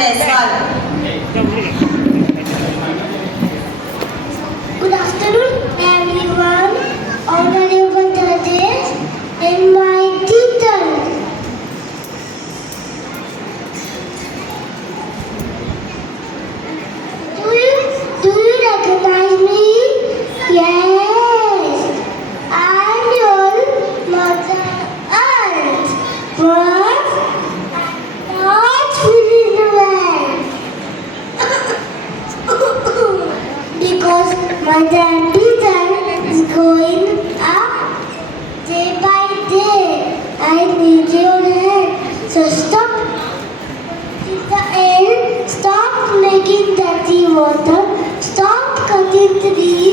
Jaiswal. Good afternoon, everyone. Honorable judges and my teachers. Do you recognize me? Yes, I'm your mother Earth. But I'm not feeling well. Because my temperature is going up day by day. I need your help. So stop the air, stop making dirty water, stop cutting trees.